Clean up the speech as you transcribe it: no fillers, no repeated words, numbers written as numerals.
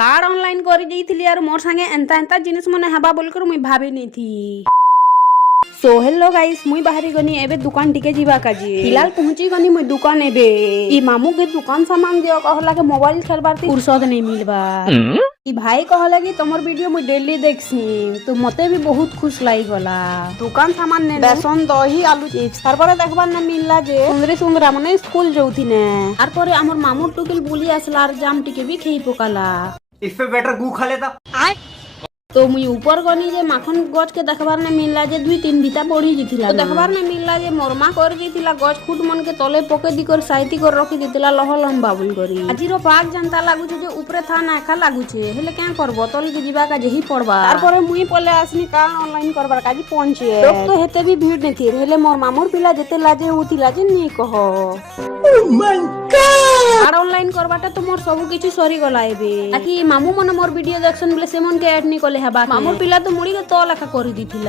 Card online कर देइथिली और मोर संगे एंता एंता जिनिस मने हबा बोलकर मुई भाबी नहीं थी। सो हेलो गाइस, मुई बाहरी गनी एबे दुकान टिके जीवा काजी। फिलहाल पहुंची गनी मुई दुकान एबे। ई मामू के दुकान सामान दियो कहला के मोबाइल खेलबार ती फुर्सत नहीं मिलबा। ई भाई कहला कि तमर वीडियो मुई डेली देखसी, तो मते भी बहुत खुश लाई गला। दुकान सामान ने बेसन दही आलू चिप्स तारपरे देखबार ने मिलला जे सुंदरी सुंदरा मने स्कूल जाउथि ने। तारपरे हमर मामू टुकिल बुली आसला और जाम टिके भी खेई पकाला। इससे बेटर गू खा लेता। तो मुई ऊपर गनी जे माखन गज के देखबार ने मिलला जे 2-3 बिता पड़ी जिथिला। तो देखबार ने मिलला जे मोरमा कर जिथिला गज फुट मन के तले पके दी कर साइती कर रखी दितिला लहलम बाबुल करी। आजिरो पाक जनता लागु छे जे ऊपरे था ना खा लागु छे, हेले क्या कर बोतल के जीवा का जेही पड़बा। तारपरे मुई पले आसनी कार्ड ऑनलाइन करबार काजी पहुंचे। लोग तो हेते भी भीड़ ने थी, हेले मोर मामुर पिला जेते लाजे उथिला जे नी कहो। Oh my God, card online करबाटा तो मोर सब किछु सरी गला एबे। ताकि मामू मन मोर वीडियो देखसन बोले सेमन के ऐड नी कले हबा। मामुर पिला तो मुड़ी के तो लेखा करी दिथिला।